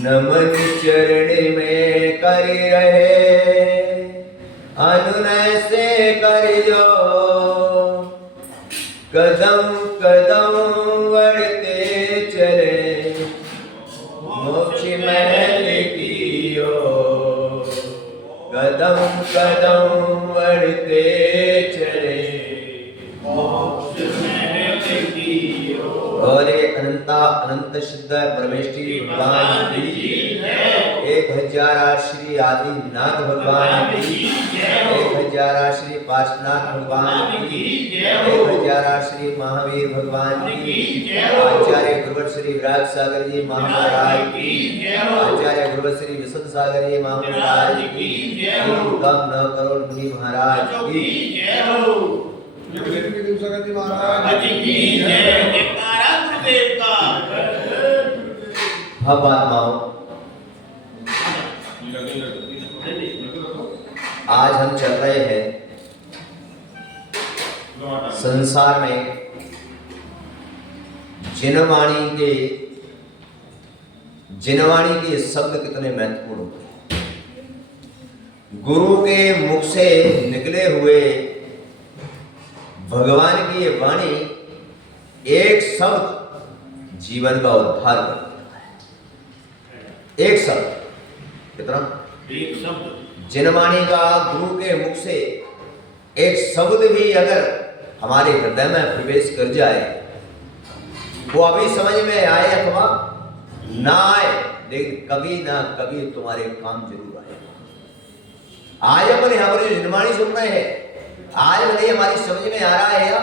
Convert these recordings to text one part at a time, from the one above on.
नमन चरण में कर रहे अनुनय से कर जो कदम कदम बढ़ते चले मोक्ष महल की ओर कदम कदम बढ़ते चले मोक्ष महल की ओर। और अनंता अनंत सिद्ध परमेश्वरी भगवान की 1000 श्री आदिनाथ भगवान की 1000 श्री पार्श्वनाथ भगवान की 1000 श्री महावीर भगवान की आचार्य गुरुवर श्री विराग सागर जी महाराज की आचार्य गुरुवर श्री विशुद्ध सागर जी महाराज की कम 9 करोड़ मुनि महाराज की जय हो। अब आज हम चल रहे हैं संसार में जिनवाणी के शब्द कितने महत्वपूर्ण होते हैं। गुरु के मुख से निकले हुए भगवान की ये वाणी एक शब्द जीवन का उद्धार करता है। एक शब्द कितना? एक शब्द। जिनवाणी का गुरु के मुख से एक शब्द भी अगर हमारे हृदय में प्रवेश कर जाए, वो अभी समझ में आए अथवा ना आए, लेकिन कभी ना कभी तुम्हारे काम जरूर आएगा। आज अपन यहाँ पर जिनवाणी सुन रहे हैं, आज भले हमारी समझ में आ रहा है या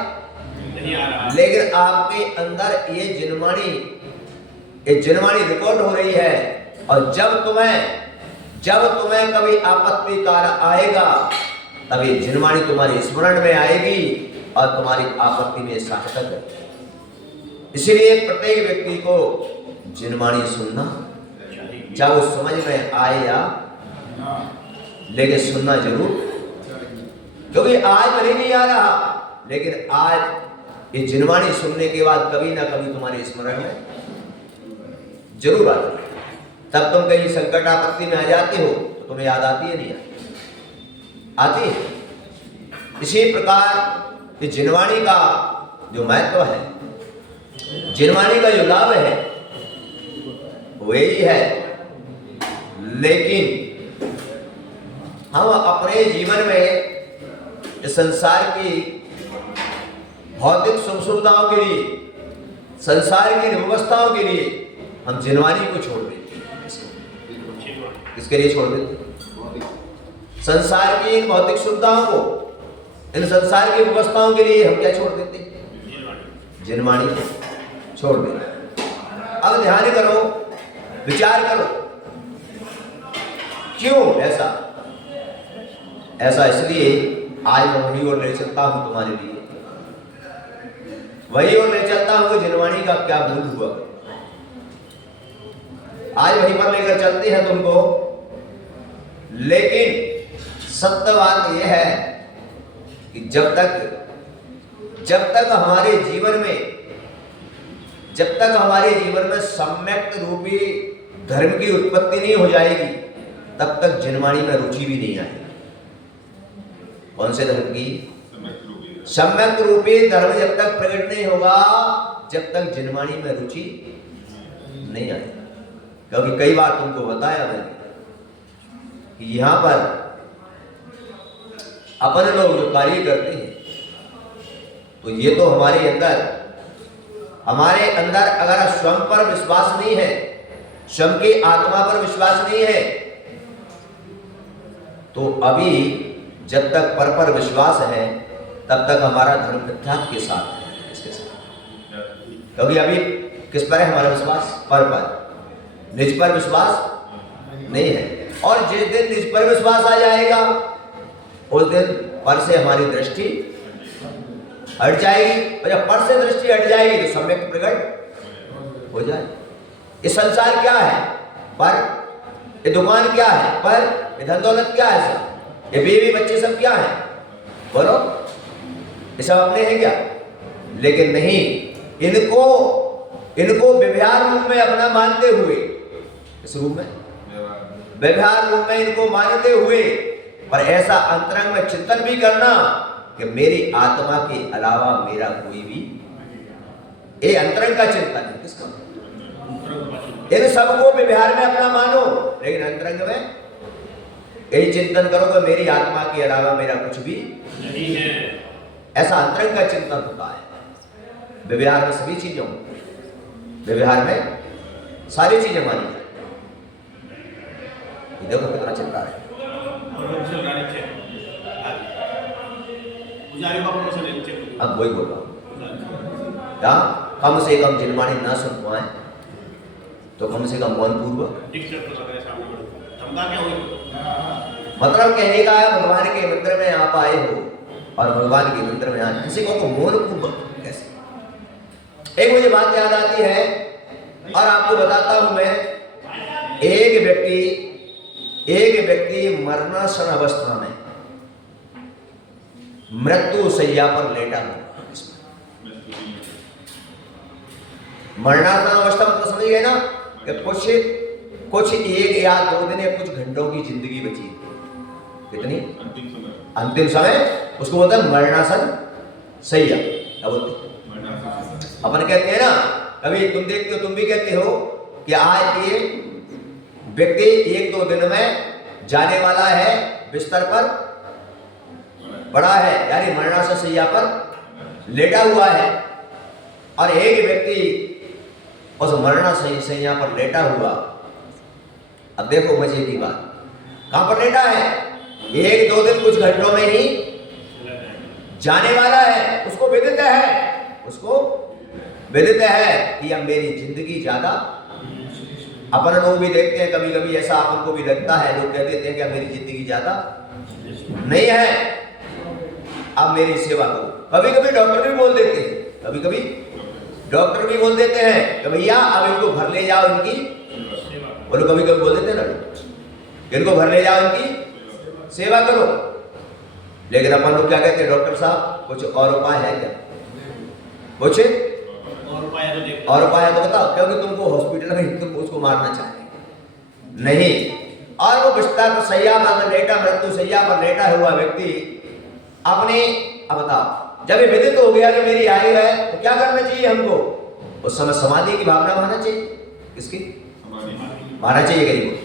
नहीं आ रहा, लेकिन आपके अंदर ये जिनवाणी रिकॉर्ड हो रही है। और जब तुम्हें कभी आपत्ति काल आएगा, तब ये जिनवाणी तुम्हारे स्मरण में आएगी और तुम्हारी आपत्ति में सार्थक है। इसलिए प्रत्येक व्यक्ति को जिनवाणी सुनना, चाहे वो समझ में आए या, लेकिन सुनना जरूर, क्योंकि आज भले नहीं आ रहा, लेकिन आज ये जिनवाणी सुनने के बाद कभी ना कभी तुम्हारे स्मरण में जरूर आता है। तब तुम कहीं संकट आपत्ति में आ जाते हो तो तुम्हें याद आती है, नहीं आती है। इसी प्रकार ये जिनवाणी का जो महत्व है, जिनवाणी का जो लाभ है, वो यही है। लेकिन हम अपने जीवन में इस संसार की भौतिक सुख सुविधाओं के लिए, संसार की व्यवस्थाओं के लिए हम जिनवाणी को छोड़ देते। किसके लिए छोड़ देते? संसार की इन भौतिक सुविधाओं को, इन संसार की व्यवस्थाओं के लिए हम क्या छोड़ देते? जिनवाणी को छोड़ देते। अब ध्यान करो, विचार करो, क्यों ऐसा? ऐसा इसलिए आज मैं वही और ले चलता हूं तुम्हारे लिए, वही और ले चलता हूं कि जिनवाणी का क्या मूल हुआ। आज वहीं पर लेकर चलते हैं तुमको। लेकिन सत्य बात यह है कि जब तक हमारे जीवन में सम्यक रूपी धर्म की उत्पत्ति नहीं हो जाएगी, तब तक जिनवाणी में रुचि भी नहीं आएगी। कौन से धर्म की? सम्यक रूपी धर्म जब तक प्रकट नहीं होगा, जब तक जिनवाणी में रुचि नहीं आएगी। क्योंकि कई बार तुमको बताया मैंने कि यहां पर अपन लोग जो कार्य करते हैं, तो ये तो हमारे अंदर अगर स्वयं पर विश्वास नहीं है, स्वयं की आत्मा पर विश्वास नहीं है, तो अभी जब तक पर विश्वास है तब तक हमारा धर्म मिथ्यात्व के साथ है, इसके साथ। क्योंकि अभी किस पर है हमारा विश्वास? पर, निज पर विश्वास नहीं है। और जिस दिन निज पर विश्वास आ जाएगा उस दिन पर से हमारी दृष्टि हट जाएगी, और जब पर से दृष्टि हट जाएगी तो सम्यक प्रकट हो जाएगी। ये संसार क्या है? पर। ये दुकान क्या है? पर। ये धन दौलत क्या है? सब ये बीवी बच्चे सब क्या है? बोलो, ये सब अपने हैं क्या? लेकिन नहीं, इनको व्यवहार रूप में अपना मानते हुए, इस रूप में व्यवहार रूप में इनको मानते हुए, पर ऐसा अंतरंग में चिंतन भी करना कि मेरी आत्मा के अलावा मेरा कोई भी, ये अंतरंग का चिंतन है। किसका? इन सबको व्यवहार में अपना मानो, लेकिन अंतरंग में यही चिंतन करो कि मेरी आत्मा के अलावा मेरा कुछ भी नहीं है। ऐसा अंतरंग का चिंतन होता है। व्यवहार में सभी चीजों, व्यवहार में सारी चीजें मानी जाए। देखो कितना चिंता है। अब वही बोल रहा हूँ, कम से कम जिनवाणी ना सुन पाए तो कम से कम मौन पूर्वक, मतलब कहने का है भगवान के मंदिर में आप आए हो और भगवान के मंदिर में आए, किसी को तो मौन पूर्वक कैसे। एक मुझे बात याद आती है और आपको बताता हूं मैं। एक व्यक्ति मरणासन अवस्था में मृत्यु शैया पर लेटा हुआ। मरणासन अवस्था मतलब समझ गए ना कि कुछ एक या दो दिन या कुछ घंटों की जिंदगी बची है। कितनी? अंतिम समय उसको बोलते हैं मरणासन शैया। क्या बोलते? अपन कहते हैं ना, कभी तुम देखते हो, तुम भी कहते हो कि आज ये व्यक्ति एक दो दिन में जाने वाला है, बिस्तर पर पड़ा है, यानी मरणासन शैया पर लेटा हुआ है। और एक व्यक्ति उस मरणासन शैया पर लेटा हुआ, अब देखो मजे की बात, कहां पर लेटा है? एक दो दिन कुछ घंटों में ही जाने वाला है। उसको विदित है कि अब मेरी जिंदगी ज्यादा, अपन लोग भी देखते हैं कभी कभी ऐसा अपन को भी लगता है, लोग कह देते हैं कि अब मेरी जिंदगी ज्यादा नहीं है, अब मेरी सेवा करो। कभी कभी डॉक्टर भी बोल देते हैं, कि भैया अब इनको घर ले जाओ, इनकी बोलो, कभी कभी बोल देते हैं ना, इनको घर ले जाओ, इनकी सेवा करो। लेकिन अपन लोग क्या कहते हैं, डॉक्टर साहब कुछ और उपाय है क्या? कुछ और उपाय तो बताओ, क्योंकि तुमको हॉस्पिटल में तुम उसको मारना चाहते नहीं। और वो बिस्तर पर शैया पर लेटा, मृत्यु शैया पर लेटा हुआ व्यक्ति अपने, अब बताओ, जब ये विदित हो गया कि मेरी आयु है तो क्या करना चाहिए हमको? उस समय समाधि की भावना मानना चाहिए। किसकी? मानना चाहिए गरीब।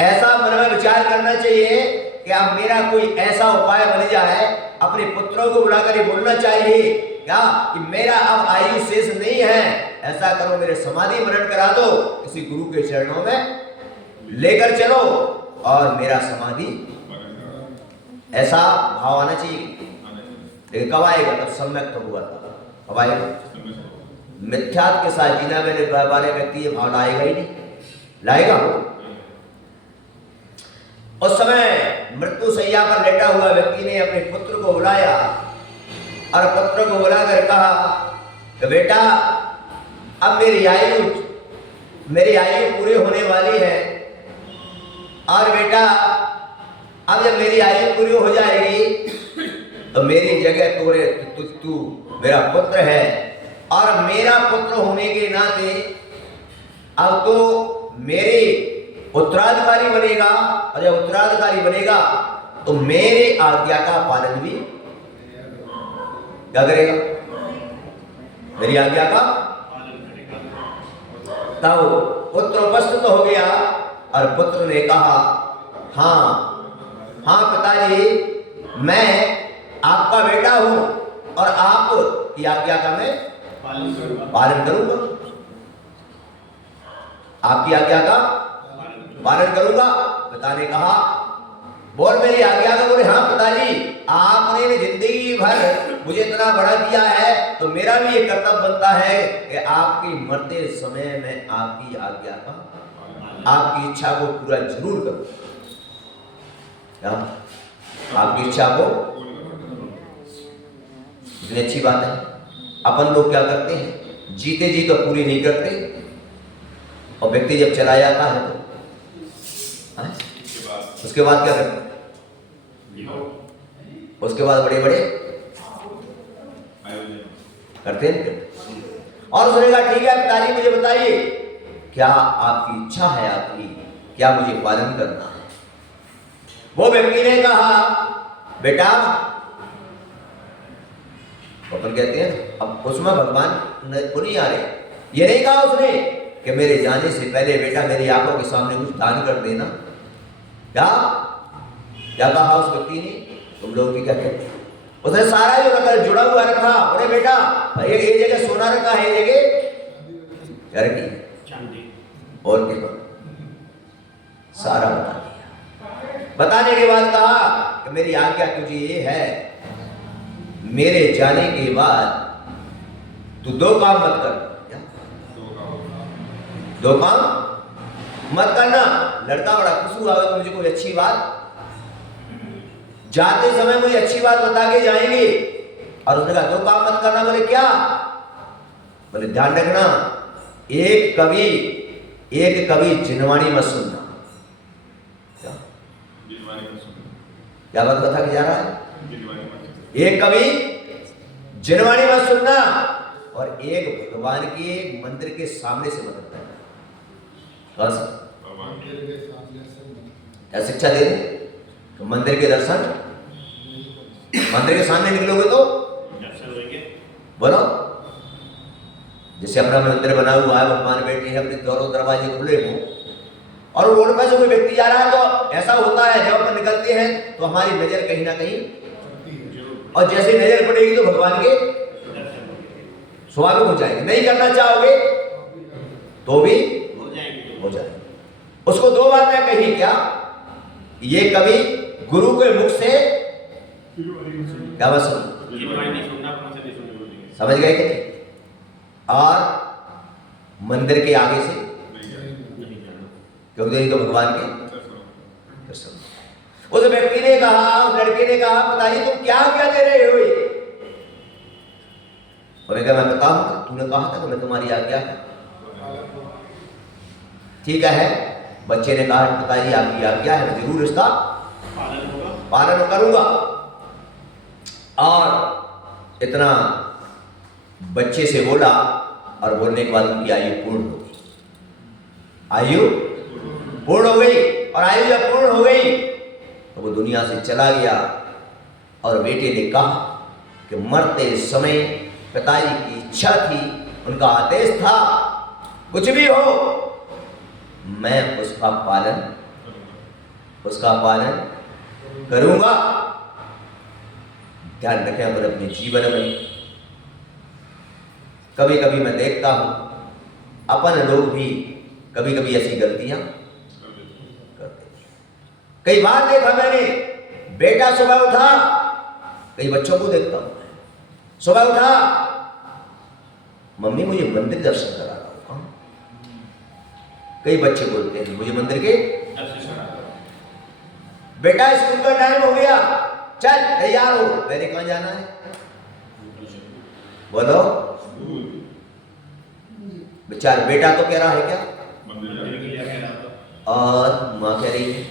ऐसा मन में विचार करना चाहिए कि अब मेरा कोई ऐसा उपाय बन जाए, अपने पुत्रों को बुलाकर ये बोलना चाहिए क्या कि मेरा अब आयु शेष नहीं है, ऐसा करो मेरे समाधि मरण करा दो, किसी गुरु के चरणों में लेकर चलो और मेरा समाधि, ऐसा भाव आना चाहिए। लेकिन कब आएगा? तब सम्यक तो हुआ था। कब आएगा? मिथ्यात्व के साथ जीना मेरे बारे व्यक्ति ये भाव लाएगा ही नहीं, लाएगा वो। उस समय मृत्यु शैया पर लेटा हुआ व्यक्ति ने अपने पुत्र को बुलाया और पुत्र को बुलाकर कहा कि बेटा, अब मेरी आयु पूरी होने वाली है, और बेटा अब जब मेरी आयु पूरी हो जाएगी तो मेरी जगह तू मेरा पुत्र है, और मेरा पुत्र होने के नाते अब तो मेरी उत्तराधिकारी बनेगा, और जब उत्तराधिकारी बनेगा तो मेरे आज्ञा का पालन भी क्या करेगा? मेरी आज्ञा का। तब पुत्र उपस्थित हो गया और पुत्र ने कहा, हाँ पिताजी, मैं आपका बेटा हूं और आपकी आज्ञा का मैं पालन करूंगा। आपकी आज्ञा का पालन करूंगा। पिता ने कहा बोल मेरी आज्ञा का। बोले हाँ पिताजी, आपने जिंदगी भर मुझे इतना बड़ा किया है तो मेरा भी ये कर्तव्य बनता है कि आपकी मरते समय में आपकी आज्ञा का, आपकी इच्छा को पूरा जरूर करूं। क्या आपकी इच्छा को, इतनी अच्छी बात है। अपन लोग क्या करते हैं, जीते जी तो पूरी नहीं करते, और व्यक्ति जब चला जाता है तो उसके बाद क्या करते हैं, उसके बाद बड़े बड़े करते हैं। और उसने कहा ठीक है पिताजी मुझे बताइए क्या आपकी इच्छा है, आपकी क्या मुझे पालन करना है। वो व्यक्ति ने कहा बेटा, अपन कहते हैं अब उसमें भगवान को नहीं आ रहे, ये नहीं कहा उसने कि मेरे जाने से पहले बेटा मेरी आंखों के सामने कुछ दान कर देना। क्या कहा उस व्यक्ति ने, तुम लोग भी कहते हैं उसने सारा जो रखा जुड़ा हुआ रखा। अरे बेटा एक जगह सोना रखा है, एक जगह क्या रखी चांदी, और क्या सारा बता दिया। बताने के बाद कहा कि मेरी आज्ञा तुझे ये है, मेरे जाने के बाद तू दो काम मत कर। दो काम मत करना। लड़का बड़ा खुश हुआ तो मुझे कोई अच्छी बात, जाते समय मुझे अच्छी बात बता के जाएंगे। और उसने कहा दो काम मत करना। बोले क्या? बोले ध्यान रखना, एक कभी जिनवाणी मत सुनना। क्या बात बता के जा रहा है? एक कभी जिनवाणी मत सुनना, और एक भगवान के मंदिर के सामने से मत करना। क्या शिक्षा दे रहे? तो मंदिर के दर्शन, मंदिर के सामने निकलोगे तो बोलो, जैसे अपना मंदिर बना हुआ है, भगवान बैठे हैं, अपने दोनों दरवाजे खुले हों, और रोड पर से कोई व्यक्ति जा रहा है तो ऐसा होता है जब अपन निकलते हैं तो हमारी नजर कहीं ना कहीं, और जैसे नजर पड़ेगी तो भगवान के स्वागत हो जाएंगे। नहीं करना चाहोगे तो भी हो जाएंगे। उसको दो बातें कही, क्या? ये कभी गुरु के मुख से क्या बस समझ गए कि नहीं? और मंदिर के आगे से क्योंकि तो भगवान के दर्शन। उस व्यक्ति ने कहा, उस लड़के ने कहा पिताजी तुम क्या क्या दे रहे हो? मैं बताऊं, तूने कहा था कि मैं तुम्हारी आज्ञा। ठीक है, बच्चे ने कहा पिताजी आपकी आज्ञा है, मैं जरूर इसका पालन करूंगा। और इतना बच्चे से बोला, और बोलने के बाद उनकी आयु पूर्ण हो गई। आयु पूर्ण हो गई, और आयु जब पूर्ण हो गई तो वो दुनिया से चला गया। और बेटे ने कहा कि मरते समय पिताजी की इच्छा थी, उनका आदेश था, कुछ भी हो मैं उसका पालन करूंगा। ध्यान रखें अपन अपने जीवन में। कभी कभी मैं देखता हूं अपन लोग भी कभी कभी ऐसी गलतियां करते। कई बार देखा मैंने, बेटा सुबह उठा, कई बच्चों को देखता हूं, सुबह उठा मम्मी मुझे मंदिर दर्शन करा रहा हूं। कई बच्चे बोलते हैं मुझे मंदिर के बेटा स्कूल का टाइम हो गया, चल तैयार हो। पहले कहां जाना है बोलो? बेचारा बेटा तो कह रहा है क्या, और माँ कह रही है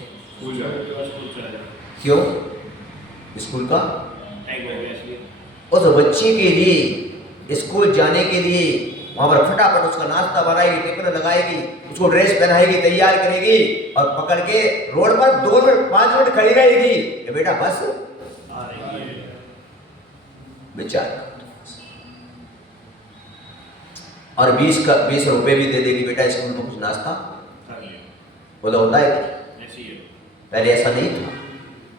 क्यों स्कूल का? उस बच्चे के लिए स्कूल जाने के लिए वहां पर फटाफट उसका नाश्ता बनाएगी, टिफिन लगाएगी, उसको ड्रेस पहनाएगी, तैयार करेगी, और पकड़ के रोड पर 2 मिनट 5 मिनट खड़ी रहेगी कि बेटा बस बेचारा। और 20 रुपए भी दे देगी, बेटा स्कूल में कुछ नाश्ता बोला होता है। पहले ऐसा नहीं था,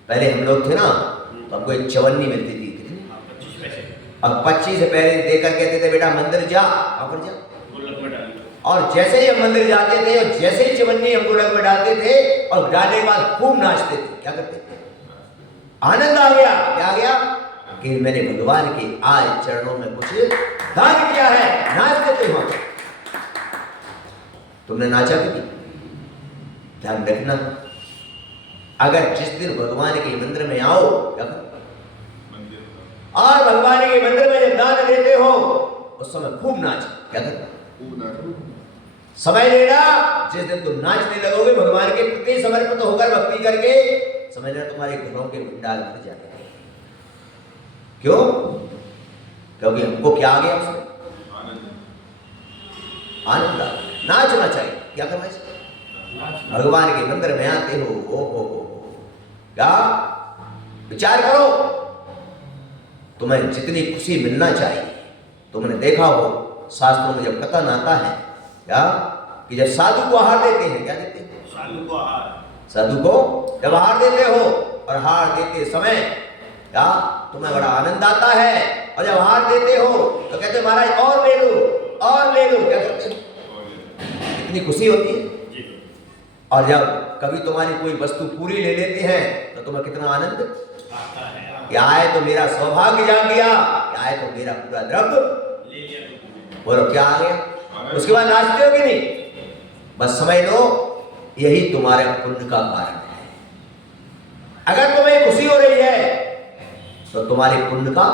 पहले हम लोग थे ना तो हमको एक चवन्नी मिलती थी, अब 25 से पहले देकर कहते थे बेटा मंदिर जा, वहां पर जा, और जैसे ही हम मंदिर जाते थे और जैसे ही चवन्नी हम गोलक में डालते थे और डालने के बाद खूब नाचते थे। क्या करते थे? आनंद आ गया। क्या आ गया? कि मैंने भगवान के आज चरणों में कुछ दान किया है। नाचते थे वहां। तुमने नाचा कि? ध्यान रखना, अगर जिस दिन भगवान के मंदिर में आओ और भगवान के मंदिर में जब दान देते हो उस समय खूब नाच। क्या करना? समय लेना। जिस दिन तुम नाचने लगोगे भगवान के प्रति समर्पित होकर भक्ति करके, समझ लेना तुम्हारे घरों के भंडार भर जाएंगे। क्यों? क्योंकि हमको क्या आ गया? उसमें आनंद। नाचना चाहिए। क्या करना चाहिए? भगवान के मंदिर में आते हो, ओ क्या विचार करो, तुम्हें जितनी खुशी मिलना चाहिए। तुमने देखा हो शास्त्रों में जब कथन आता है क्या कि जब साधु को आहार देते हैं, क्या देते हैं? साधु को जब आहार देते हो और आहार देते समय क्या तुम्हें बड़ा आनंद आता है, और जब आहार देते हो तो कहते महाराज और ले लो, और ले लो। क्या कहते हैं? इतनी खुशी होती है। और जब कभी तुम्हारी कोई वस्तु पूरी ले लेते हैं तो तुम्हें कितना आनंद आता है। क्या है? तो मेरा सौभाग्य जाग गया। क्या है? तो मेरा पूरा द्रव्य ले लिया। बोलो क्या आ गया? उसके बाद नाचते हो कि नहीं? बस समझ लो यही तुम्हारे पुण्य का कारण है। अगर तुम्हें खुशी हो रही है तो तुम्हारे पुण्य का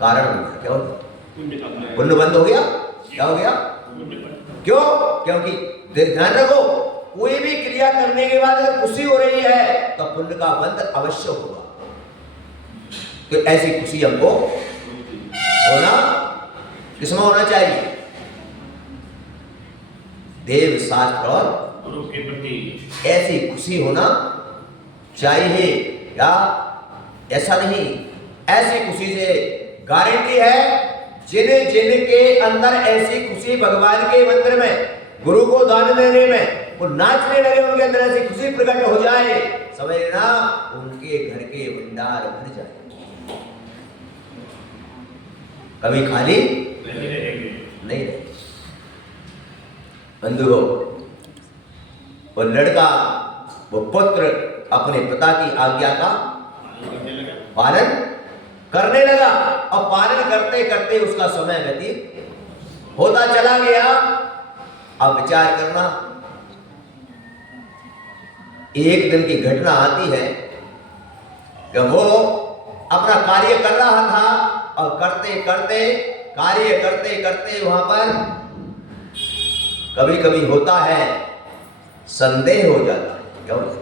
कारण हो गया। क्या हो गया? पुण्य बंद हो गया। क्या हो गया? क्यों? क्योंकि ध्यान रखो, कोई भी क्रिया करने के बाद अगर खुशी हो रही है तो पुण्य का बंध अवश्य होगा। तो ऐसी खुशी हमको होना किसमें होना चाहिए? देव शास्त्र और गुरु के प्रति ऐसी खुशी होना चाहिए। या ऐसा नहीं, ऐसी खुशी से गारंटी है जिनके अंदर ऐसी खुशी भगवान के मंदिर में गुरु को दान देने में वो नाचने लगे, उनके अंदर ऐसी खुशी प्रकट हो जाए, समझ लेना उनके घर के भंडार भर जाए, कभी खाली नहीं रहे। बंधु हो, वो लड़का वो पुत्र अपने पिता की आज्ञा का पालन करने लगा, और पालन करते करते उसका समय व्यतीत होता चला गया। अब विचार करना, एक दिन की घटना आती है कि वो अपना कार्य कर रहा था, और करते करते कार्य करते करते वहां पर कभी कभी होता है संदेह हो जाता है। क्या होता है?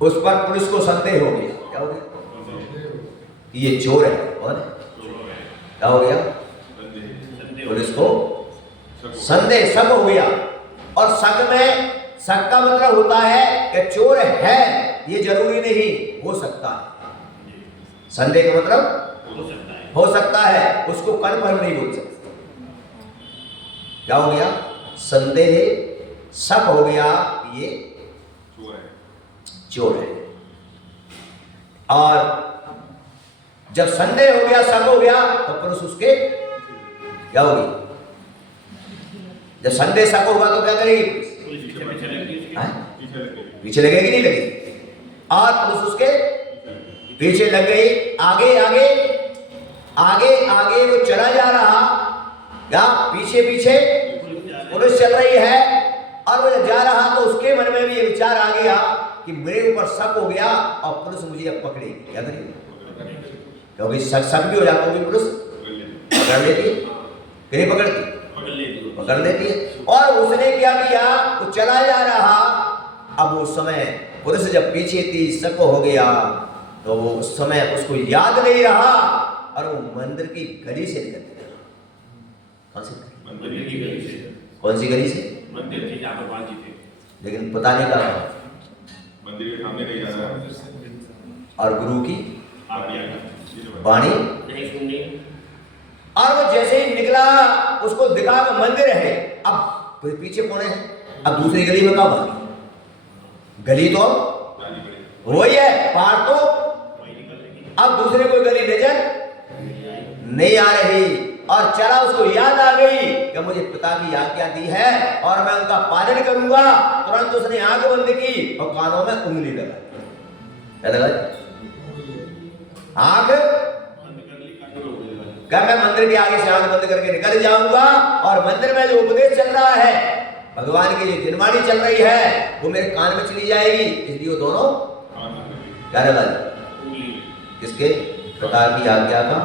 उस पर पुलिस को संदेह हो गया। क्या हो गया? ये चोर है। कौन है? क्या हो गया? पुलिस को संदेह, शक हो गया। और शक में, शक का मतलब होता है कि चोर है ये जरूरी नहीं, हो सकता है। संदेह का मतलब हो सकता है, उसको कन्फर्म नहीं बोल सकते। क्या हो गया? संदेह, शक हो गया ये चोर है। और जब संदेह हो गया, शक हो गया, तो पुलिस उसके क्या होगी? जब संदेह शक होगा तो क्या करेगी पीछे लगेगी, नहीं लगेगी? और पुलिस उसके पीछे लग गई। आगे आगे आगे आगे वो चला जा रहा, क्या पीछे पीछे पुलिस चल रही है। और वो जब जा रहा तो उसके मन में भी ये विचार आ गया कि मेरे ऊपर शक हो गया और पुलिस मुझे अब पकड़ेगी। क्या करेगी? क्योंकि शक भी हो जाता है, पुलिस पकड़ लेती है कि नहीं पकड़ती? पकड़ लेती है। और उसने क्या किया? वो चला जा रहा। अब उस समय पुलिस जब पीछे थी, शक हो गया, तो वो उस समय उसको याद नहीं रहा और वो मंदिर की गली से निकल गया। कौन सी गली? कौन सी गली से? मंदिर थी जहाँ भगवान जी थे, लेकिन पता नहीं कहा मंदिर के सामने नहीं जा रहा, और गुरु की वाणी नहीं सुननी। और वो जैसे ही निकला उसको दिखा कि मंदिर है। अब पीछे कौन है? अब दूसरी गली में कब आ? गली तो वही है, पार तो अब दूसरे कोई गली नजर नहीं आ रही। और चला, उसको याद आ गई कि मुझे पिता की आज्ञा दी है और मैं उनका पालन करूंगा। तुरंत उसने आंख बंद की और कानों में उंगली लगाई। क्या लगाई? आंख क्या? मैं मंदिर के आगे से आंख बंद करके निकल जाऊंगा और मंदिर में जो उपदेश चल रहा है, भगवान की जो जिनवाणी चल रही है, वो मेरे कान में चली जाएगी। इसलिए वो दोनों क्या लगाई? किसके? पिता की आज्ञा का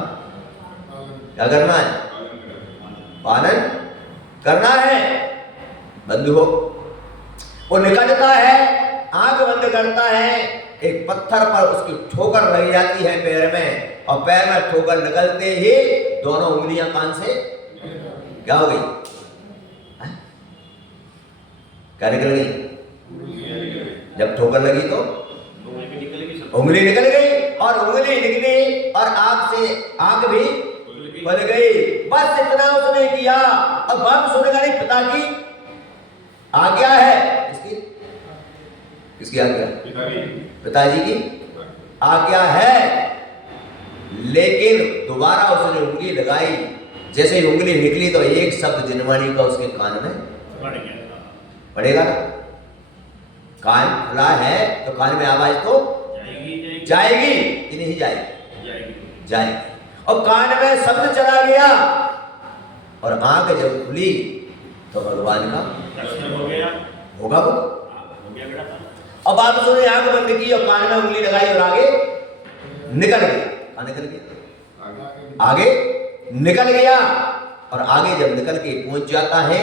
क्या करना है? पालन करना है। बंधुओं, वो निकलता है, आंख बंद करता है, एक पत्थर पर उसकी ठोकर लग जाती है पैर में, और पैर में ठोकर निकलते ही दोनों उंगलियां कान से क्या हो गई? क्या निकल गई? जब ठोकर लगी तो उंगली निकल गई, और उंगली निकली और आंख भी खुल गई। बस इतना उसने किया। अब बाप सुनेगा नहीं, पिता की आज्ञा है। किसकी आज्ञा? पिताजी की आज्ञा है। लेकिन दोबारा उसने उंगली लगाई, जैसे ही उंगली निकली तो एक शब्द जिनवाणी का उसके कान में पड़ेगा ना। कान खुला है तो कान में आवाज तो जाएगी कि नहीं जाएगी? जाएगी। और कान में शब्द चला गया और आंख जब खुली तो भगवान का दर्शन हो गया। होगा वो अब आप उसने आंख बंद की और कान में उंगली लगाई और आगे निकल गया। आगे निकल गया, और आगे जब निकल के पहुंच जाता है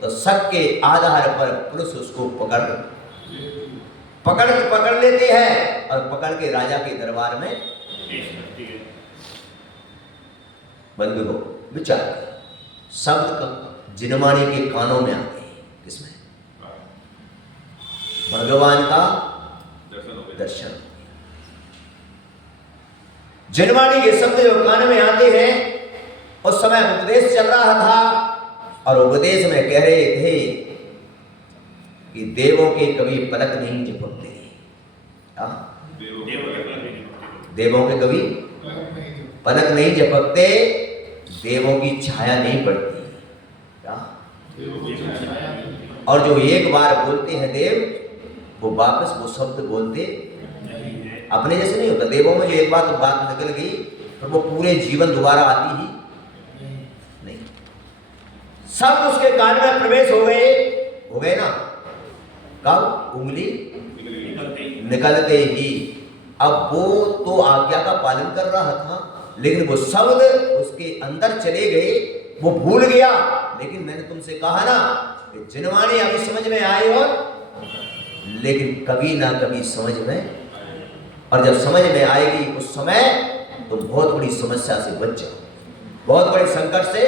तो शक के आधार पर पुरुष उसको पकड़ लेते हैं और पकड़ के राजा के दरबार में बंधु हो विचार शब्द का जिनवाणी के कानों में आते हैं। किसमें? भगवान का दर्शन। जिनवाणी के शब्द जो कान में आते हैं, उस समय उपदेश चल रहा था और उपदेश में कह रहे थे कि देवों के कभी पलक नहीं झपकते। देवों के कभी पलक नहीं झपकते, देवों की छाया नहीं पड़ती। क्या? और जो एक बार बोलते हैं देव, वो वापस वो शब्द बोलते अपने जैसे नहीं होता। देवों में जो एक बार तो बात निकल गई फिर वो पूरे जीवन दोबारा आती ही नहीं। सब उसके कान में प्रवेश हो गए ना। कब? उंगली निकलते ही। अब वो तो आज्ञा का पालन कर रहा था, लेकिन वो शब्द उसके अंदर चले गए, वो भूल गया। लेकिन मैंने तुमसे कहा ना कि जिनवाणी अभी समझ में आए, और लेकिन कभी ना कभी समझ में, और जब समझ में आएगी उस समय तो बहुत बड़ी समस्या से बच जाओ, बहुत बड़े संकट से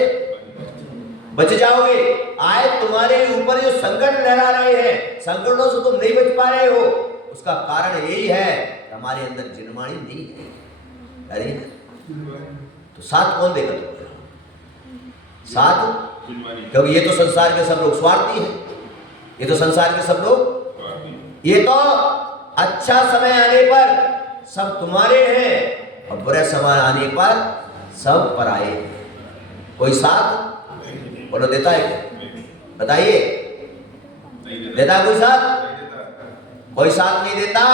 बच जाओगे। आए तुम्हारे ऊपर जो संकट लहरा रहे हैं, संकटों से तुम नहीं बच पा रहे हो, उसका कारण यही है कि हमारे अंदर जिनवाणी नहीं है। अरे तो साथ कौन देगा तुमको? साथ? क्योंकि ये तो संसार के सब लोग स्वार्थी हैं। ये तो संसार के सब लोग, ये तो अच्छा समय आने पर सब तुम्हारे हैं और बुरे समय आने पर सब पराए हैं। कोई साथ बोलो देता है? बताइए, देता कोई साथ? कोई साथ नहीं देता।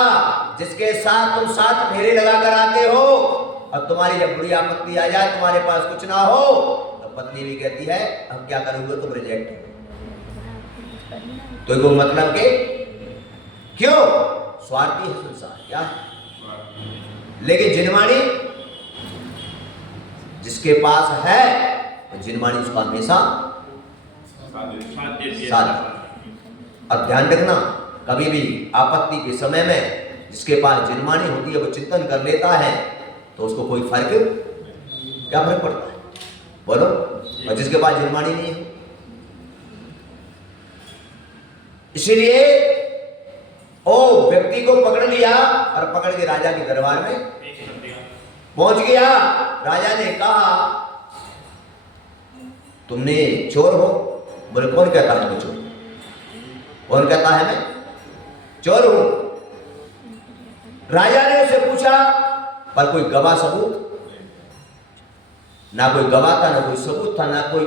जिसके साथ तुम 7 फेरे लगा कर आते हो और तुम्हारी जब बुरी आपत्ति आ जाए, तुम्हारे पास कुछ ना हो, तो पत्नी भी कहती है हम क्या करूंगे, तुम रिजेक्ट हो। तो वो मतलब के क्यों? स्वार्थी है संसार। क्या? लेकिन जिनवाणी जिसके पास है, तो जिनवाणी उसका हमेशा साथ। अब ध्यान रखना, कभी भी आपत्ति के समय में जिसके पास जिनवाणी होती है वो चिंतन कर लेता है तो उसको कोई क्या फर्क पड़ता है? बोलो। और जिसके पास जिनवाणी नहीं है, इसीलिए ओ व्यक्ति को पकड़ लिया और पकड़ के राजा के दरबार में पहुंच गया। राजा ने कहा तुमने चोर हो? बोले कौन कहता है मैं चोर? कौन कहता है मैं चोर हूं? राजा ने उसे पूछा पर कोई गवाह सबूत ना कोई गवाह था, ना कोई सबूत था, ना कोई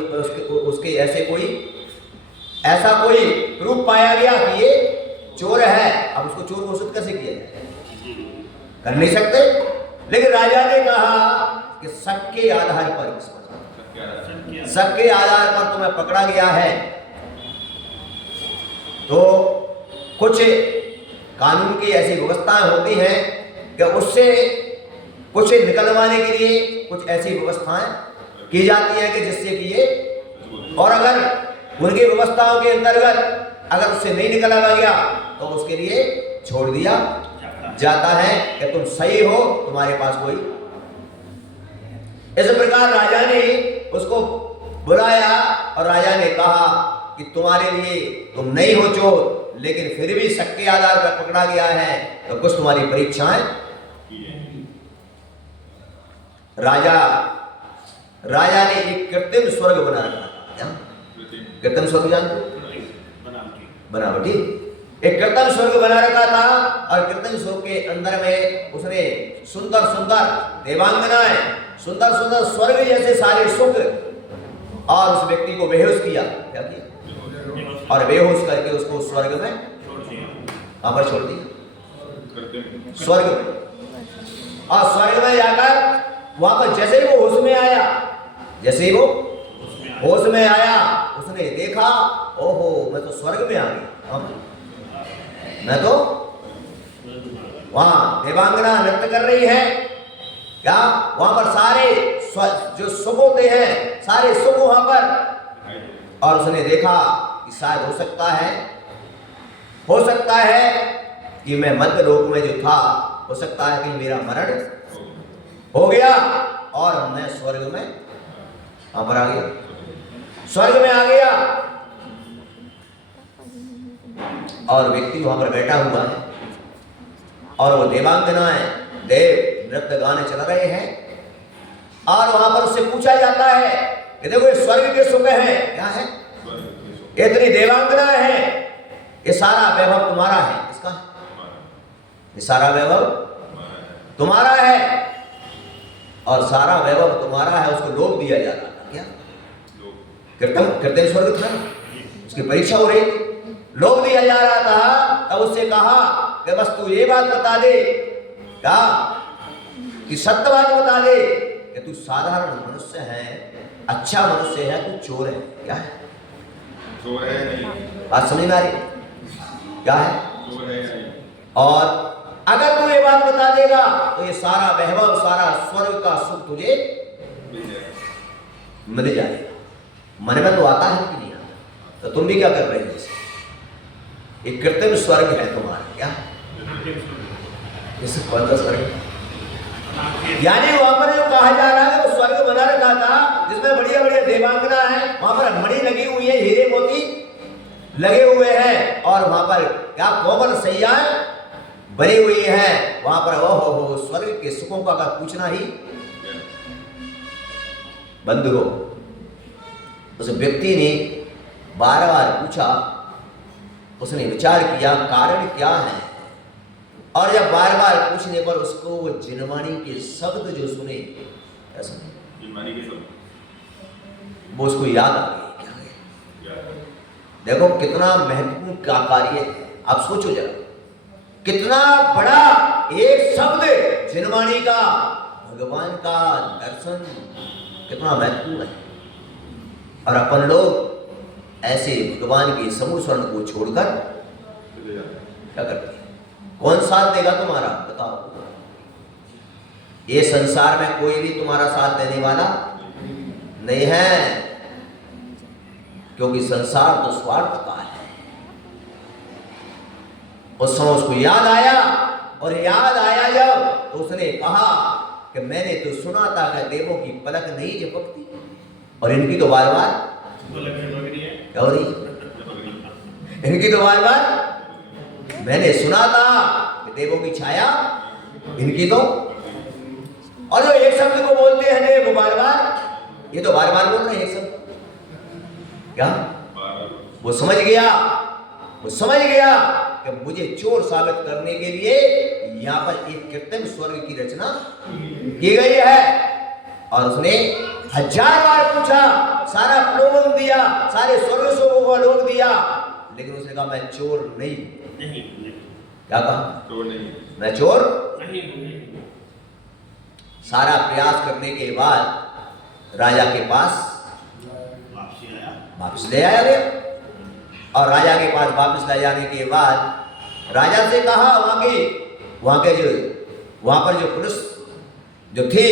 उसके ऐसे कोई ऐसा कोई प्रूफ पाया गया कि ये चोर है। अब उसको चोर घोषित कैसे किया जाए? कर नहीं सकते। लेकिन राजा ने कहा कि शक के आधार पर, शक के आधार पर तुम्हें पकड़ा गया है। तो कुछ कानून की ऐसी व्यवस्थाएं होती हैं कि उससे कुछ निकलवाने के लिए कुछ ऐसी व्यवस्थाएं की जाती है कि जिससे कि ये, और अगर उनकी व्यवस्थाओं के अंतर्गत अगर उससे नहीं निकलवा गया तो उसके लिए छोड़ दिया जाता है कि तुम सही हो, तुम्हारे पास कोई। इस प्रकार राजा ने उसको बुलाया और राजा ने कहा कि तुम्हारे लिए तुम नहीं हो चोर, लेकिन फिर भी शक के आधार पर पकड़ा गया है, तो कुछ तुम्हारी परीक्षाएं। राजा ने एक कृत्रिम स्वर्ग बना रखा। कृत्रिम स्वर्ग जानते? बनावटी एक कृत्रिम स्वर्ग बना रखा था, और कृत्रिम स्वर्ग के अंदर में उसने सुंदर सुंदर देवांगनाएं, सुंदर सुंदर स्वर्ग जैसे सारे सुख, और उस व्यक्ति को बेहोश किया। क्या किया? और बेहोश करके उसको स्वर्ग में वहां पर छोड़ दिया, स्वर्ग में। और स्वर्ग में जाकर वहां पर जैसे ही वो होश में आया, जैसे ही वो होश में आया, उसने देखा, ओहो मैं तो स्वर्ग में आ गया। मैं तो वहां देवांगना नृत्य कर रही है। क्या वहां पर सारे जो सुख होते हैं, सारे सुख वहां पर। और उसने देखा कि शायद हो सकता है कि मैं मध्य लोक में जो था, हो सकता है कि मेरा मरण हो गया और मैं स्वर्ग में वहां पर आ गया, स्वर्ग में आ गया। और व्यक्ति वहां पर बैठा हुआ है, और वो देवांगनाएं देव नृत्य गाने चल रहे हैं, और वहां पर उससे पूछा जाता है कि देखो ये स्वर्ग के सुख हैं। क्या है? इतनी देवांगनाएं हैं, ये सारा वैभव तुम्हारा है। इसका है, ये सारा वैभव तुम्हारा है, और सारा वैभव तुम्हारा है, उसको लोभ दिया जा रहा था। क्या? कृत्रिम स्वर्ग था, उसकी परीक्षा हो रही थी, लोभ दिया जा रहा था। तब उससे कहा कि बस तू ये बात बता दे, क्या कि सत्य बात बता दे कि तू साधारण मनुष्य है, अच्छा मनुष्य है, तू चोर है। क्या है? चोर है नहीं। बात समझ में आ रही? क्या है? चोर है नहीं। और अगर तू ये बात बता देगा तो ये सारा वैभव, सारा स्वर्ग का सुख तुझे मिल जाएगा। मन में तो आता है कि नहीं आता? तो तुम भी क्या कर रहे हो? एक कृत्रिम स्वर्ग है तुम्हारा। क्या? इस कौन सा स्वर्ग? यानी वहां पर जो कहा जा रहा है वो स्वर्ग बना रखा था, जिसमें बढ़िया बढ़िया देवांगना है, वहां पर मणि लगी हुई है, हीरे मोती लगे हुए हैं, और वहां पर क्या कोमल सैयाएं बनी हुई है। वहां पर हो स्वर्ग के सुखों का अगर पूछना ही बंद हो। उस व्यक्ति ने बार बार पूछा, उसने विचार किया कारण क्या है, और जब बार बार पूछने पर उसको वो जिनवाणी के शब्द जो सुने, ऐसा जिनवाणी के शब्द वो उसको याद आ गए। क्या है? देखो कितना महत्वपूर्ण का कार्य है। आप सोचो जरा, कितना बड़ा एक शब्द जिनवाणी का, भगवान का दर्शन कितना महत्वपूर्ण है। और अपन लोग ऐसे भगवान के समूह स्वर्ण को छोड़कर क्या करते हैं? कौन साथ देगा तुम्हारा? बताओ। ये संसार में कोई भी तुम्हारा साथ देने वाला नहीं है, क्योंकि संसार तो स्वार्थ का है। उस समय उसको याद आया, और याद आया जब, तो उसने कहा कि मैंने तो सुना था कि देवों की पलक नहीं झपकती, और इनकी तो बार बार क्या हो रही? इनकी तो बार बार मैंने सुना था कि देवों की छाया इनकी तो, और जो एक शब्द को बोलते हैं देव, वो बार बार, ये तो बार बार बोल रहे हैं एक शब्द। क्या? वो समझ गया कि मुझे चोर साबित करने के लिए यहाँ पर एक कृत्रिम स्वर्ग की रचना की गई है, और उसने 1000 बार पूछा, सारा प्रलोभन दिया, सारे स्वर्ग सुखों का लोभ दिया, लेकिन उसने कहा मैं चोर नहीं। क्या कहा? चोर नहीं, मैं चोर नहीं। सारा प्रयास करने के बाद राजा के पास वापस ले आया गया। और राजा के पास वापस ले जाने के बाद राजा से कहा, वहां पर जो पुरुष जो थे,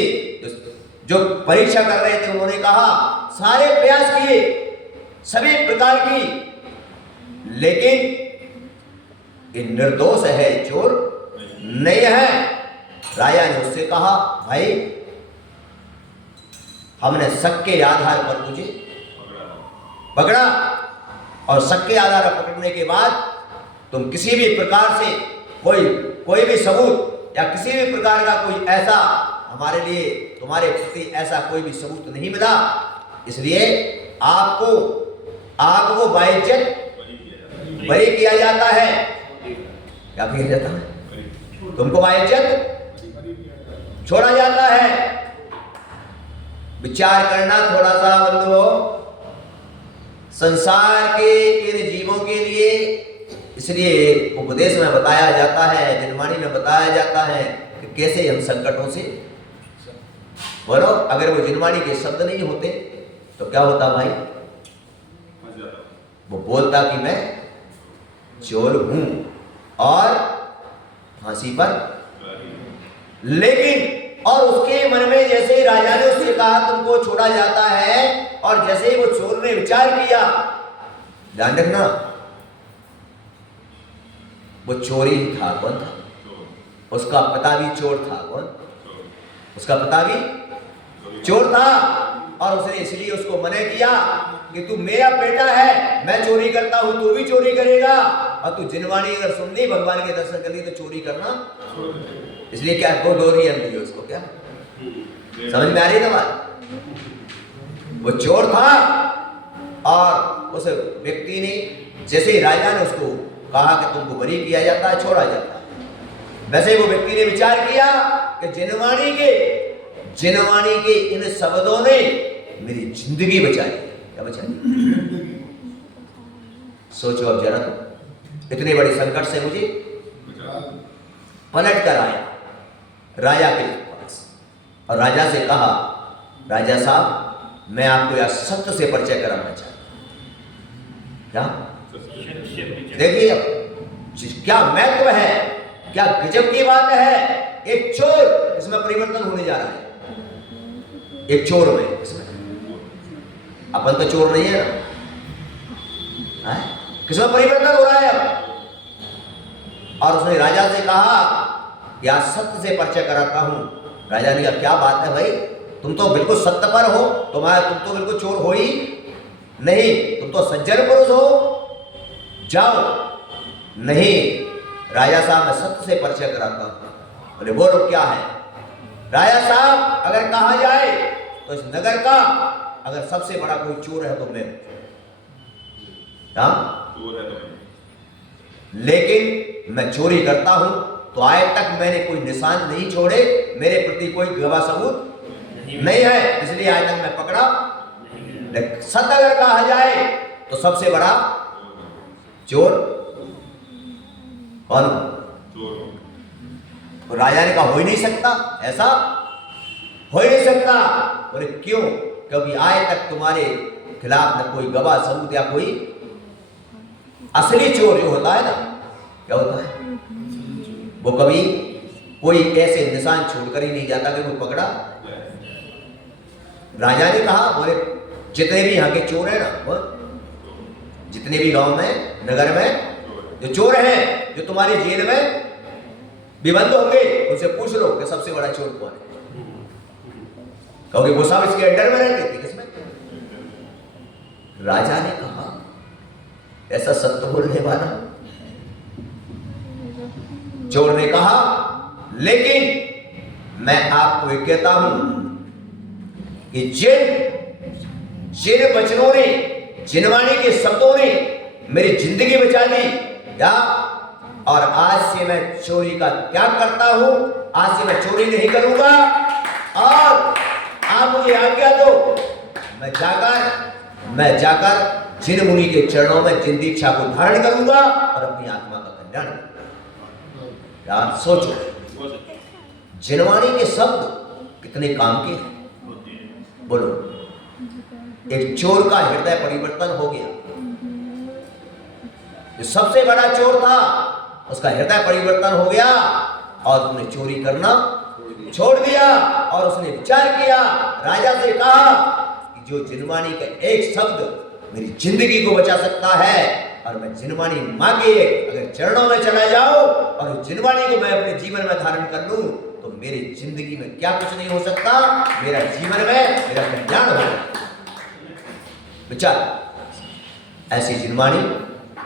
जो परीक्षा कर रहे थे, उन्होंने कहा सारे प्रयास किए, सभी प्रकार की, लेकिन ये निर्दोष है, चोर नहीं है। राजा ने उससे कहा, भाई हमने शक के आधार पर तुझे पकड़ा, और शक के आधार पर पकड़ने के बाद तुम किसी भी प्रकार से कोई भी सबूत या किसी भी प्रकार का कोई ऐसा हमारे लिए तुम्हारे प्रति ऐसा कोई भी सबूत नहीं मिला, इसलिए आपको बाइज्जत बरी किया जाता है। क्या किया जाता है? तुमको बाइज्जत छोड़ा जाता है। विचार करना थोड़ा सा बंधुओं, संसार के इन जीवों के लिए, इसलिए उपदेश में बताया जाता है, निर्वाणी में बताया जाता है कि कैसे हम संकटों से, बोलो, अगर वो जिनवाणी के शब्द नहीं होते तो क्या होता भाई? वो बोलता कि मैं चोर हूं और फांसी पर, लेकिन और उसके मन में जैसे ही राजा ने उससे कहा तुमको छोड़ा जाता है, और जैसे ही वो चोर ने विचार किया, ध्यान रखना वो चोरी ही था। कौन था? उसका पिता भी चोर था। कौन? उसका पिता भी चोर था, और उसने इसलिए उसको मना किया कि तू मेरा बेटा है, मैं चोरी करता हूं, तू भी चोरी करेगा, और तू जिनवाणी अगर सुन ली, भगवान के दर्शन कर ली, तो चोरी करना। इसलिए क्या दो डोरी दी उसको। क्या समझ में आ रही है ना बात? वो चोर था, और उस व्यक्ति ने, जैसे ही राजा ने उसको कहा कि तुमको बरी किया जाता है, छोड़ा जाता है, वैसे ही वो व्यक्ति ने विचार किया कि जिनवाणी के इन शब्दों ने मेरी जिंदगी बचा ली। क्या बचा ली? सोचो अब जरा, तो इतने बड़े संकट से मुझे पलट कर आया राजा के पास, और राजा से कहा, राजा साहब मैं आपको यह सत्य से परिचय कराना चाहता हूं। क्या देखिए अब क्या महत्व है, क्या गजब की बात है। एक चोर, इसमें परिवर्तन होने जा रहा है। एक चोर में, इसमें अपन तो चोर नहीं है ना, किसमें परिवर्तन हो रहा है अब। और उसने राजा से कहा कि आज सत्य से परिचय कराता हूं। राजा ने कहा क्या बात है भाई, तुम तो बिल्कुल सत्य पर हो, तुम तो बिल्कुल चोर हो ही नहीं, तुम तो सज्जन पुरुष हो, जाओ। नहीं राजा साहब मैं सत्य से परिचय कराता हूं। बोले बोलो क्या है? राजा साहब अगर कहा जाए तो इस नगर का अगर सबसे बड़ा कोई चोर है तो मैं, लेकिन मैं चोरी करता हूं तो आज तक मैंने कोई निशान नहीं छोड़े, मेरे प्रति कोई गवाह सबूत नहीं है, इसलिए आज तक मैं पकड़ा। सत्य अगर कहा जाए तो सबसे बड़ा चोर कौन? तो राजा ने कहा हो ही नहीं सकता, ऐसा हो ही नहीं सकता। बोले क्यों? क्योंकि आज तक तुम्हारे खिलाफ न कोई गवाह सबूत या कोई असली चोर जो होता है ना, क्या होता है, वो कभी कोई ऐसे निशान छोड़कर ही नहीं जाता कि वो पकड़ा। राजा ने कहा बोले जितने भी यहाँ के चोर हैं ना, जितने भी गांव में नगर में जो चोर हैं, जो तुम्हारी जेल में भी बंद होंगे, उनसे पूछ लो कि सबसे बड़ा चोर कौन है, क्योंकि वो सब इसके अंडर में रहते थे। किसमें? राजा ने कहा ऐसा सत्य बोलने वाला चोर ने कहा, लेकिन मैं आपको एक कहता हूं कि जिन वचनों ने, जिनवाणी के शब्दों ने मेरी जिंदगी बचा ली, क्या, और आज से मैं चोरी का त्याग करता हूं, आज से मैं चोरी नहीं करूंगा, और आप मुझे आज्ञा दो, मैं जाकर जिन मुनि के चरणों में जिन दीक्षा को धारण करूंगा और अपनी आत्मा का कल्याण करूंगा। यार सोचो, जिनवाणी के शब्द कितने काम के हैं। बोलो, एक चोर का हृदय परिवर्तन हो गया। जो सबसे बड़ा चोर था उसका हृदय परिवर्तन हो गया और उसने चोरी करना छोड़ दिया और उसने विचार किया, राजा से कहा कि जो जिनवाणी का एक शब्द मेरी जिंदगी को बचा सकता है, और मैं जिनवाणी मां के अगर चरणों में चला जाऊं और जिनवाणी को मैं अपने जीवन में धारण कर लूं तो मेरी जिंदगी में क्या कुछ नहीं हो सकता, मेरा जीवन में मेरा कल्याण होगा। विचार, ऐसी जिनवाणी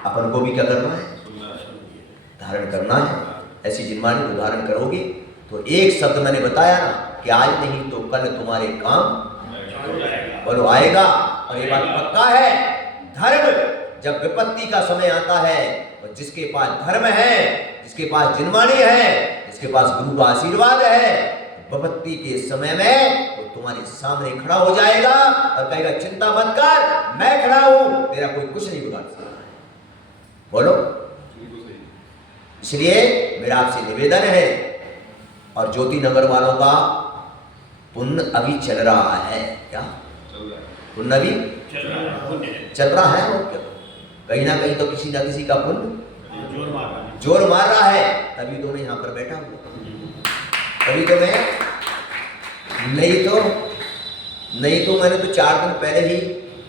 अपन को भी क्या करना है, धारण करना है। ऐसी जिनवाणी को धारण करोगे तो एक शब्द मैंने बताया ना कि आज नहीं तो कल तुम्हारे काम बोलो आएगा। और ये बात पक्का है, धर्म जब विपत्ति का समय आता है और जिसके पास धर्म है, जिसके पास जिनवाणी है, जिसके पास गुरु का आशीर्वाद है, विपत्ति के समय में वो तुम्हारे सामने खड़ा हो जाएगा और कहेगा चिंता मत कर, मैं खड़ा हूं, तेरा कोई कुछ नहीं बिगाड़ सकता। बोलो, इसलिए मेरा आपसे निवेदन है, और ज्योति नगर वालों का पुण्य अभी चल रहा है। क्या पुण्य अभी चल रहा है? और क्या, कहीं ना कहीं तो किसी ना किसी का पुण्य जोर मार रहा है, तभी तो मैं यहाँ पर बैठा हूँ। तभी तो मैं नहीं तो मैंने तो 4 दिन पहले ही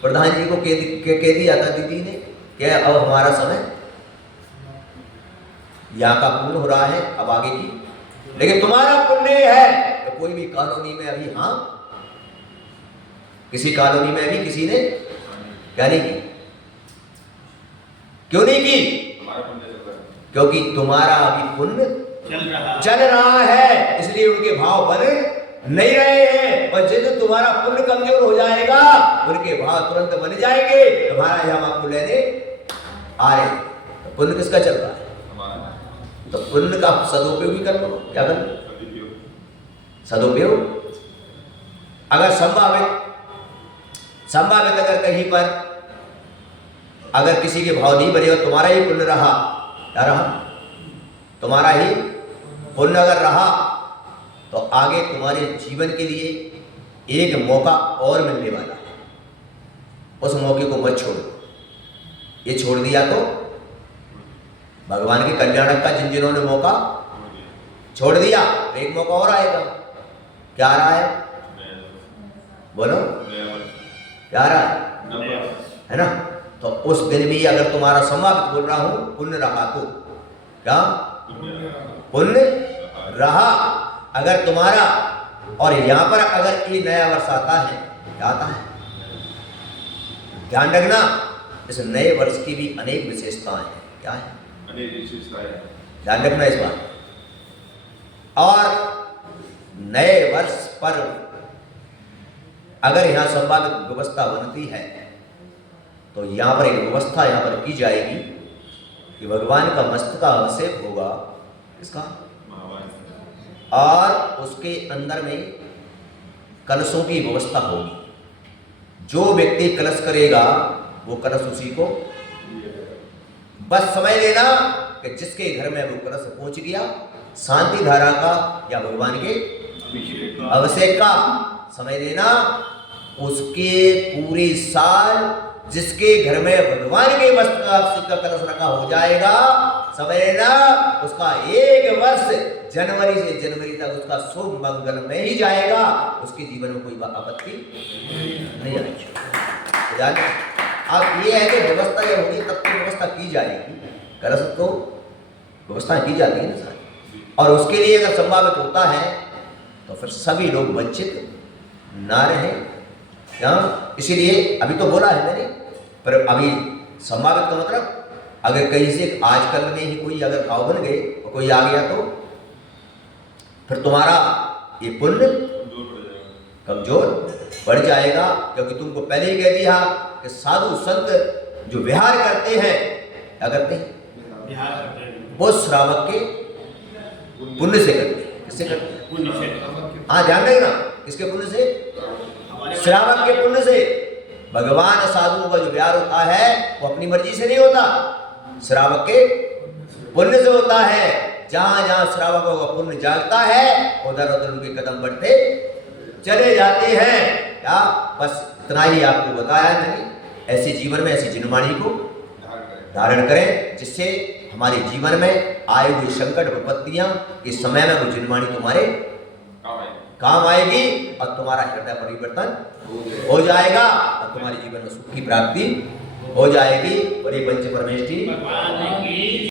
प्रधान जी को कह दिया था दीदी ने कि अब हमारा समय यहाँ का पुण्य हो रहा है, अब आगे की। लेकिन तुम्हारा पुण्य है तो कोई भी कॉलोनी में अभी, हाँ किसी कॉलोनी में अभी किसी ने क्या नहीं की। क्यों नहीं की? क्योंकि तुम्हारा अभी पुण्य चल रहा है, इसलिए उनके भाव बन नहीं रहे हैं। और जिस तुम्हारा पुण्य कमजोर हो जाएगा उनके भाव तुरंत बन जाएंगे, तुम्हारा यहाँ आपको लेने आ रहे। तो पुण्य किसका चल रहा है? तो पुण्य का सदुपयोग भी कर लो। क्या कर लो? सदुपयोग। अगर संभावित अगर कहीं पर अगर किसी के भाव नहीं बने और तुम्हारा ही पुण्य रहा, क्या रहा? तुम्हारा ही पुण्य अगर रहा तो आगे तुम्हारे जीवन के लिए एक मौका और मिलने वाला है। उस मौके को मत छोड़ो। ये छोड़ दिया तो भगवान के कल्याण का जिन्होंने मौका छोड़ दिया, एक मौका और आएगा। क्या आ रहा है? बोलो, क्या आ रहा है ना? तो उस दिन भी अगर तुम्हारा संभावित बोल रहा हूं पुण्य रहा तो क्या पुण्य रहा अगर तुम्हारा, और यहां पर अगर ये नया वर्ष आता है, क्या आता है? ध्यान रखना, इस नए वर्ष की भी अनेक विशेषताएं हैं। क्या है? अनेक विशेषताएं। ध्यान रखना इस बात। और नए वर्ष पर अगर यहां संभावित व्यवस्था बनती है तो यहां पर एक व्यवस्था यहां पर की जाएगी कि भगवान का मस्तक का अभिषेक होगा, इसका, और उसके अंदर में कलशों की व्यवस्था होगी। जो व्यक्ति कलश करेगा वो कलश उसी को, बस समझ लेना कि जिसके घर में वो कलश पहुंच गया, शांति धारा का या भगवान के अभिषेक का, समझ लेना उसके पूरे साल जिसके घर में भगवान के मस्तक का कलश रखा हो जाएगा, समझ लेना उसका एक वर्ष जनवरी से जनवरी तक उसका शुभ मंगल में ही जाएगा, उसके जीवन में कोई आपत्ति नहीं आएगी। अब ये है कि व्यवस्था ये होगी तब तो व्यवस्था की जाएगी, कलश तो व्यवस्था की जाती है ना सारी, और उसके लिए अगर संभावित होता है तो फिर सभी लोग वंचित ना रहे। इसीलिए अभी तो बोला है मैंने, पर अभी संभावित का मतलब अगर कहीं से आजकल में ही कोई अगर भाव बन गए और कोई आ गया तो फिर तुम्हारा ये पुण्य कमजोर बढ़ जाएगा। क्योंकि तुमको पहले ही कह दिया कि साधु संत जो विहार करते हैं, क्या करते हैं? वो श्रावक के पुण्य से करते हैं। किससे करते हैं? हाँ ध्यान रखना, किसके पुण्य से? श्रावक के पुण्य से। भगवान साधुओं का जो प्यार होता है वो अपनी मर्जी से नहीं होता, श्रावक के पुण्य से होता है। जहां जहां श्रावकों का पुण्य जागता है उधर उधर उनके कदम बढ़ते चले जाते हैं। क्या बस इतना ही आपको बताया मैंने। ऐसे जीवन में ऐसी जिनवाणी को धारण करें जिससे हमारे जीवन में आए हुए संकट विपत्तियां इस समय में वो जिनवाणी तुम्हारे काम आएगी और तुम्हारा हृदय परिवर्तन हो जाएगा और तुम्हारे जीवन में सुख की प्राप्ति हो जाएगी। और ये पंच परमेष्ठी